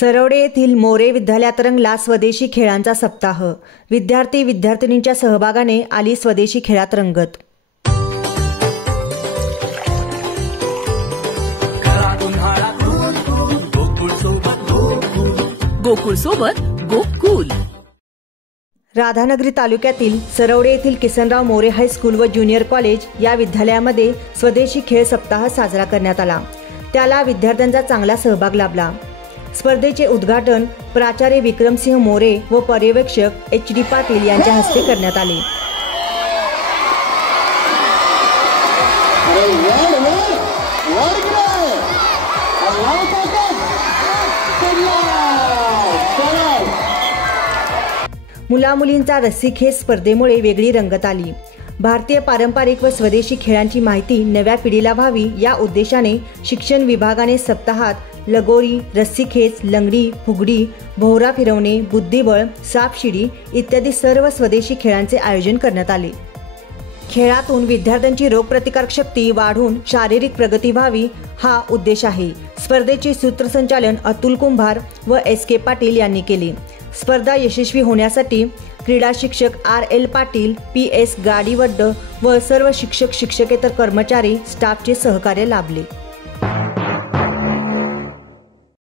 सरवडे येथील मोरे विद्यालयात रंगला स्वदेशी खेळांचा सप्ताह। विद्यार्थी विद्यार्थिनींच्या सहभागाने आली स्वदेशी खेळात रंगत। गोकुळ सोबत गोकुल। राधानगरी तालुक्यातील सरवडे येथील किसनराव मोरे हायस्कूल व ज्युनियर कॉलेज या विद्यालयामध्ये स्वदेशी खेळ सप्ताह साजरा करण्यात आला। त्याला विद्यार्थ्यांचा चांगला सहभाग लाभला। स्पर्धेचे उद्घाटन प्राचार्य विक्रमसिंह मोरे व पर्यवेक्षक HD पाटील यांच्या हस्ते करण्यात आले। मुला-मुलींचा रस्सी खेच स्पर्धेमुळे वेगळी रंगत आली। भारतीय पारंपरिक व स्वदेशी खेळांची माहिती नव्या पिढीला व्हावी या उद्देशाने शिक्षण विभागाने सप्ताहात लगोरी, रस्सीखेच, लंगडी, फुगडी, भोवरा फिरवणे, बुद्धिबळ, सापशिडी इत्यादी सर्व स्वदेशी खेळांचे आयोजन करण्यात आले। खेळातून विद्यार्थ्यांची रोगप्रतिकारक शक्ती वाढून शारीरिक प्रगती व्हावी हा उद्देश आहे। स्पर्धेचे सूत्रसंचालन अतुल कुंभार व SK पाटील यांनी केले। स्पर्धा यशस्वी होण्यासाठी क्रीडा शिक्षक RL पाटील, PS गाडीवड्ड व सर्व शिक्षक शिक्षकेतर कर्मचारी स्टाफचे सहकार्य लाभले।